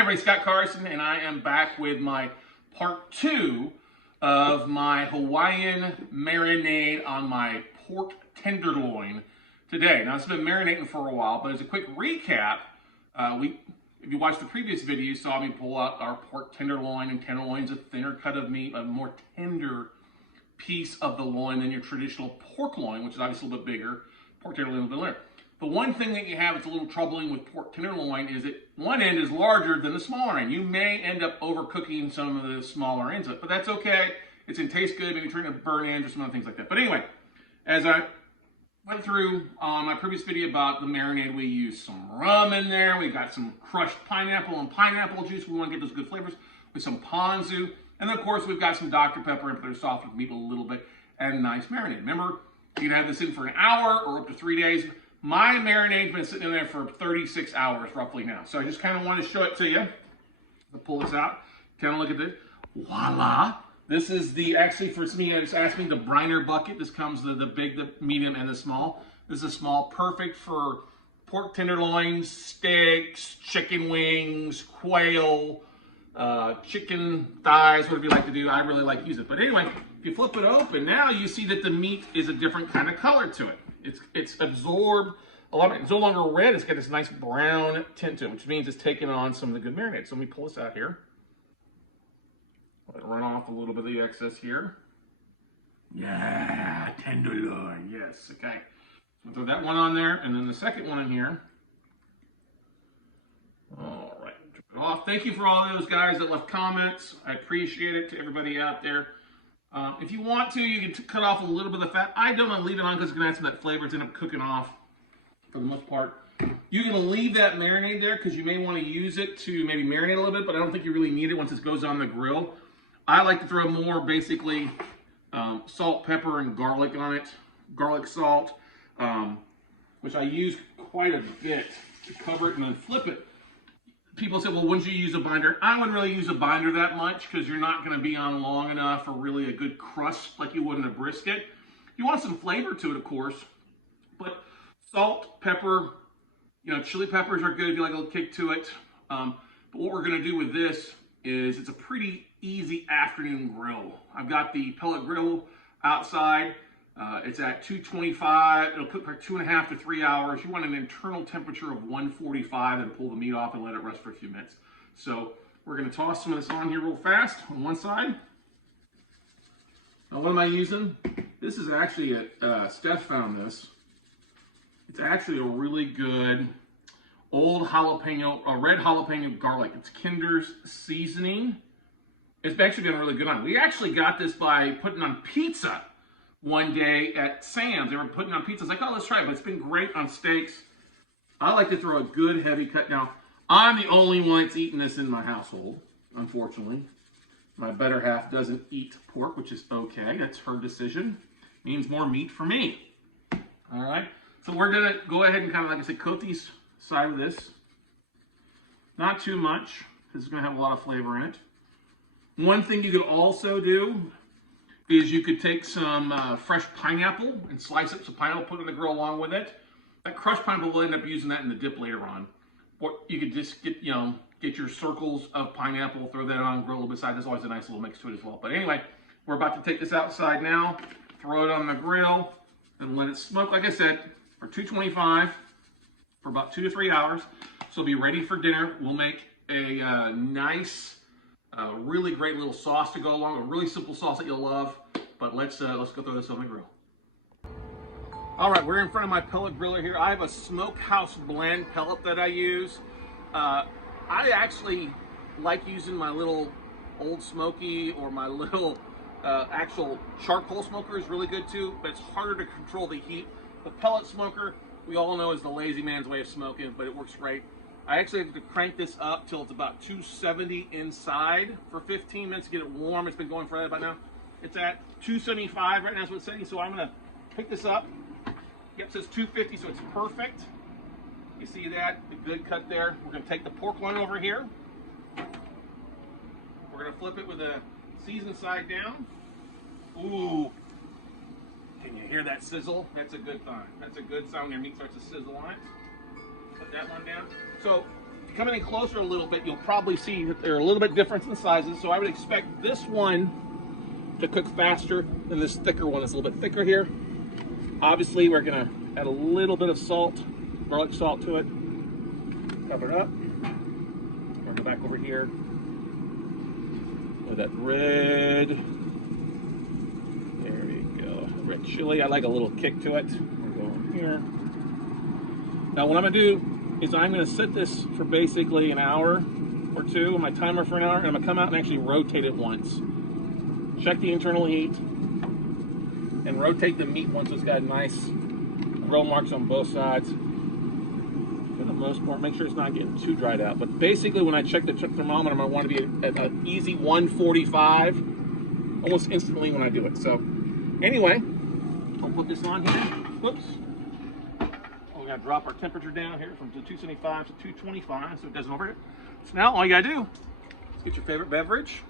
everybody, Scott Carson, and I am back with my part 2 of my Hawaiian marinade on my pork tenderloin today. Now, it's been marinating for a while, but as a quick recap, if you watched the previous video, you saw me pull out our pork tenderloin, and tenderloin's a thinner cut of meat, a more tender piece of the loin than your traditional pork loin, which is obviously a little bit bigger. Pork tenderloin is a little bit lighter. The one thing that you have that's a little troubling with pork tenderloin is that one end is larger than the smaller end. You may end up overcooking some of the smaller ends of it, but that's okay. It's going to taste good, maybe trying to burn ends or some other things like that. But anyway, as I went through my previous video about the marinade, we used some rum in there. We got some crushed pineapple and pineapple juice. We want to get those good flavors with some ponzu. And then, of course, we've got some Dr. Pepper and put it soft with meat a little bit and nice marinade. Remember, you can have this in for an hour or up to 3 days. My marinade's been sitting in there for 36 hours roughly now. So I just kind of want to show it to you. I'll pull this out. Kind of look at this. Voila. This is the, actually for me, it's asked me the briner bucket. This comes the big, the medium, and the small. This is small, perfect for pork tenderloins, steaks, chicken wings, quail, chicken thighs, whatever you like to do. I really like to use it. But anyway, if you flip it open, now you see that the meat is a different kind of color to it. It's absorbed a lot of it. It's no longer red. It's got this nice brown tint to it, which means it's taking on some of the good marinade. So let me pull this out here. Let it run off a little bit of the excess here. Yeah, tenderloin. Yes. Okay. So throw that one on there, and then the second one in here. All right. Drip it off. Thank you for all those guys that left comments. I appreciate it, to everybody out there. If you want to, you can cut off a little bit of the fat. I don't want to leave it on because it's going to add some of that flavor. It's going to end up cooking off for the most part. You're going to leave that marinade there because you may want to use it to maybe marinate a little bit, but I don't think you really need it once it goes on the grill. I like to throw more, basically, salt, pepper, and garlic on it. Garlic salt, which I use quite a bit to cover it and then flip it. People say, well, wouldn't you use a binder? I wouldn't really use a binder that much because you're not going to be on long enough for really a good crust like you would in a brisket. You want some flavor to it, of course, but salt, pepper, chili peppers are good if you like a little kick to it. But what we're going to do with this is it's a pretty easy afternoon grill. I've got the pellet grill outside. It's at 225. It'll cook for 2.5 to 3 hours. You want an internal temperature of 145 and pull the meat off and let it rest for a few minutes. So we're going to toss some of this on here real fast on one side. Now, what am I using? This is actually Steph found this. It's actually a really good old jalapeno, red jalapeno garlic. It's Kinder's seasoning. It's actually been really good on. We actually got this by putting on pizza one day at Sam's. They were putting on pizza. I was like, oh, let's try it. But it's been great on steaks. I like to throw a good heavy cut. Now, I'm the only one that's eating this in my household, unfortunately. My better half doesn't eat pork, which is okay. That's her decision. Means more meat for me. All right. So we're going to go ahead and kind of, like I said, coat these side of this. Not too much, because it's going to have a lot of flavor in it. One thing you could also do is you could take some fresh pineapple and slice up some pineapple, put it in the grill along with it. That crushed pineapple, will end up using that in the dip later on. Or you could just get your circles of pineapple, throw that on, grill a little beside. There's always a nice little mix to it as well. But anyway, we're about to take this outside now, throw it on the grill, and let it smoke, like I said, for 225 for about 2 to 3 hours. So it'll be ready for dinner. We'll make a nice, really great little sauce to go along, a really simple sauce that you'll love. But let's go throw this on the grill. All right, we're in front of my pellet griller here. I have a Smokehouse blend pellet that I use. I actually like using my little Old Smoky or my little actual charcoal smoker is really good too, but it's harder to control the heat. The pellet smoker, we all know, is the lazy man's way of smoking, but it works great. I actually have to crank this up till it's about 270 inside for 15 minutes to get it warm. It's been going for that about now. It's at 275 right now is what it's saying. So I'm going to pick this up. Yep, it says 250, so it's perfect. You see that? A good cut there. We're going to take the pork loin over here. We're going to flip it with the seasoned side down. Ooh. Can you hear that sizzle? That's a good sign. That's a good sound when your meat starts to sizzle on it. Put that one down. So If you come in closer a little bit, you'll probably see that they're a little bit different in sizes. So I would expect this one to cook faster than this thicker one. It's a little bit thicker here. Obviously, we're gonna add a little bit of salt, garlic salt to it. Cover it up. We'll go back over here with that red. There we go. Red chili. I like a little kick to it. We'll go in here. Now, what I'm gonna do is I'm gonna set this for basically an hour or two on my timer for an hour, and I'm gonna come out and actually rotate it once. Check the internal heat and rotate the meat once it's got nice grill marks on both sides. For the most part, make sure it's not getting too dried out. But basically, when I check the thermometer, I want to be at an easy 145 almost instantly when I do it. So anyway, I'll put this on here. Whoops. We're going to drop our temperature down here from 275 to 225 so it doesn't overheat. So now all you got to do is get your favorite beverage,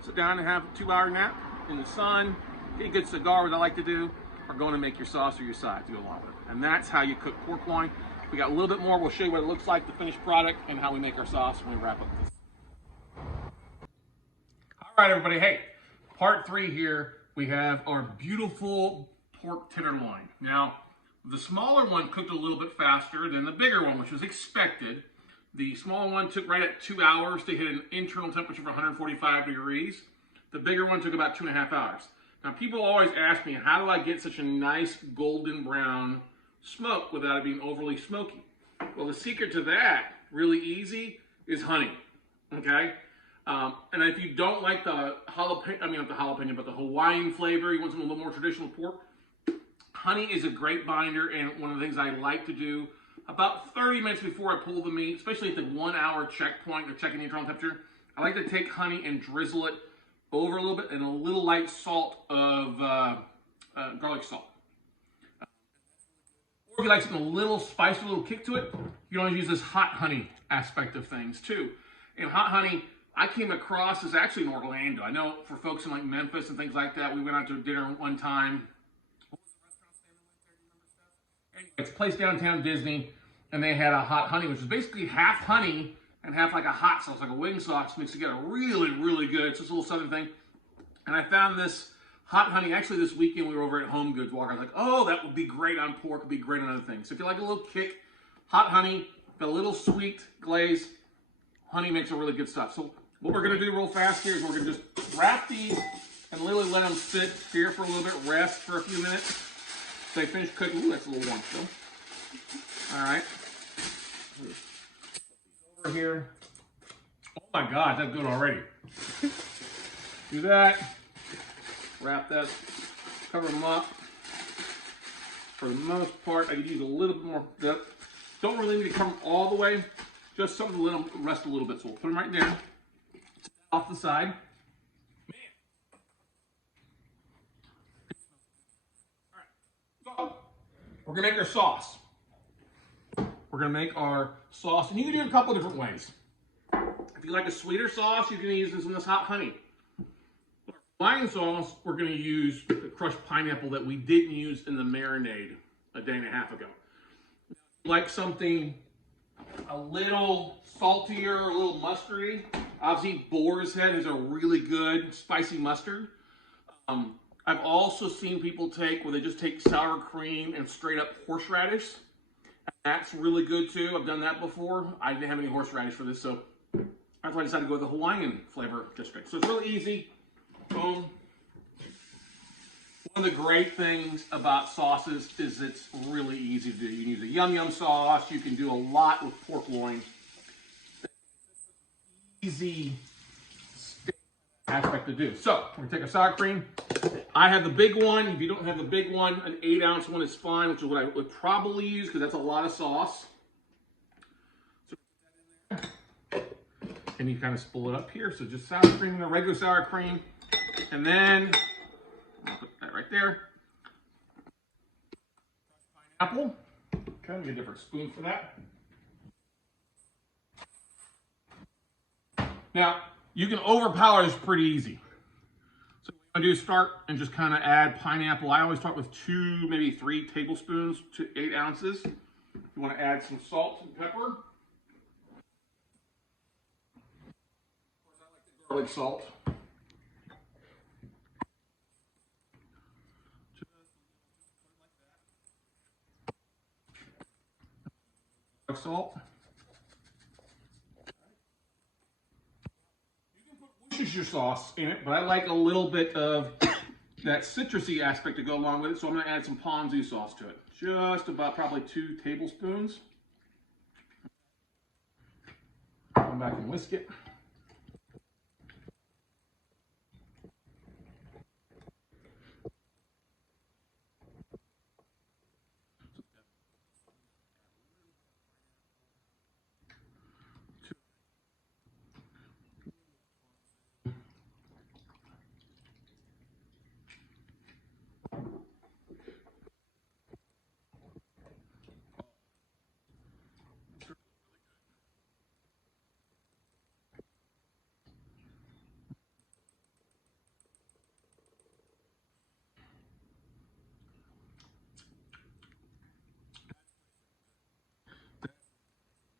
sit down and have a 2-hour nap in the sun, get a good cigar, what I like to do, or go and make your sauce or your side to go along with it. And that's how you cook pork loin. We got a little bit more. We'll show you what it looks like, the finished product, and how we make our sauce when we wrap up this. All right, everybody. Hey, part 3 here. We have our beautiful pork tenderloin. Now, the smaller one cooked a little bit faster than the bigger one, which was expected. The smaller one took right at 2 hours to hit an internal temperature of 145 degrees. The bigger one took about 2.5 hours. Now, people always ask me, how do I get such a nice golden brown smoke without it being overly smoky? Well, the secret to that, really easy, is honey, okay? And if you don't like the jalapeno, not the jalapeno, but the Hawaiian flavor, you want something a little more traditional pork, honey is a great binder, and one of the things I like to do about 30 minutes before I pull the meat, especially at the 1 hour checkpoint of checking the internal temperature, I like to take honey and drizzle it over a little bit and a little light salt of garlic salt. Or if you like something a little spicy, a little kick to it, you can always use this hot honey aspect of things too. And hot honey, I came across is actually in Orlando. I know for folks in like Memphis and things like that, we went out to dinner one time. It's a place downtown Disney, and they had a hot honey, which is basically half honey and half like a hot sauce, like a wing sauce mixed together. Really, really good. It's just a little southern thing. And I found this hot honey, actually this weekend we were over at Home Goods Walker. I was like, oh, that would be great on pork, would be great on other things. So if you like a little kick, hot honey, got a little sweet glaze, honey makes a really good stuff. So what we're gonna do real fast here is we're gonna just wrap these and literally let them sit here for a little bit, rest for a few minutes. So they finish cooking. Ooh, that's a little warm still. All right. Over here. Oh my God, that's good already. Do that. Wrap that. Cover them up. For the most part, I could use a little bit more. Don't really need to cover them all the way. Just something to let them rest a little bit. So we'll put them right there. Off the side. Man. All right. So we're gonna make our sauce. We're gonna make our sauce, and you can do it a couple different ways. If you like a sweeter sauce, you can use some of this hot honey. For Hawaiian sauce, we're gonna use the crushed pineapple that we didn't use in the marinade a day and a half ago. If you like something a little saltier, a little mustardy, obviously Boar's Head is a really good spicy mustard. I've also seen people take, where they just take sour cream and straight up horseradish. That's really good too. I've done that before. I didn't have any horseradish for this, so that's why I decided to go with the Hawaiian flavor district. So it's really easy. Boom. One of the great things about sauces is it's really easy to do. You can use a yum yum sauce. You can do a lot with pork loin. Easy aspect to do. So we're gonna take our sour cream. I have the big one. If you don't have the big one, an 8-ounce one is fine, which is what I would probably use because that's a lot of sauce. So put that in there. And you kind of spool it up here. So just sour cream and a regular sour cream. And then I'll put that right there. Pineapple. Okay, let me get a different spoon for that. Now, you can overpower this pretty easy. So what I do is start and just kind of add pineapple. I always start with 2, maybe 3 tablespoons to 8 ounces. You want to add some salt and pepper. garlic salt. Salt. You can put Worcestershire sauce in it, but I like a little bit of that citrusy aspect to go along with it, so I'm going to add some ponzu sauce to it. Just about probably 2 tablespoons. Come back and whisk it.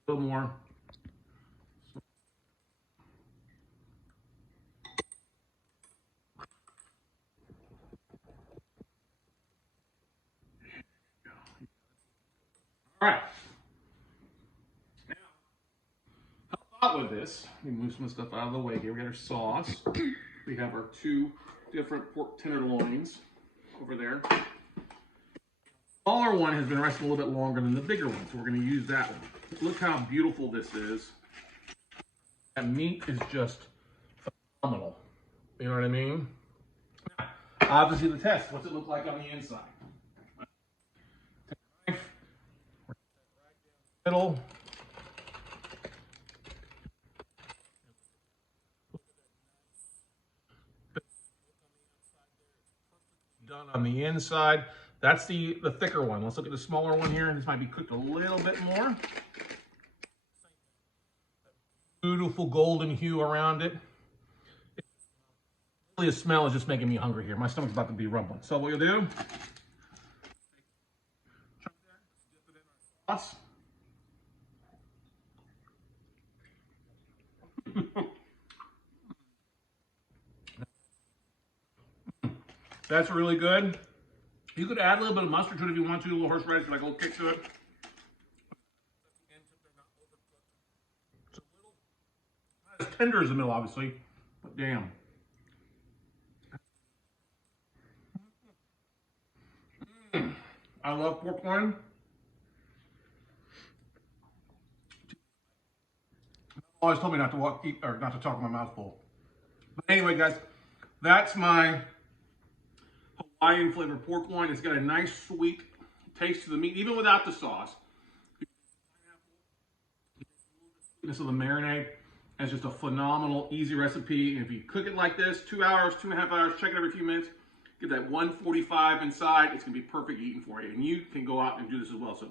A little more. All right. Now, help out with this. Let me move some of the stuff out of the way here. We got our sauce. We have our 2 different pork tenderloins over there. The smaller one has been resting a little bit longer than the bigger one, so we're going to use that one. Look how beautiful this is. That meat is just phenomenal. You know what I mean? Now, obviously the test. What's it look like on the inside? Take a knife. Middle. Done on the inside. That's the thicker one. Let's look at the smaller one here. This might be cooked a little bit more. Beautiful golden hue around it. Really, the smell is just making me hungry here. My stomach's about to be rumbling. So what you'll do, dip it in our sauce. That's really good. You could add a little bit of mustard to it if you want to, a little horseradish, like a little kick to it. It's a little, not as tender as the middle, obviously, but damn. I love pork loin. Always told me not to eat or not to talk with my mouth full. But anyway, guys, that's my Hawaiian flavored pork loin. It's got a nice sweet taste to the meat, even without the sauce. This is the marinade. It's just a phenomenal, easy recipe. And if you cook it like this, 2 hours, 2.5 hours, check it every few minutes, get that 145 inside, it's gonna be perfect eating for you. And you can go out and do this as well. So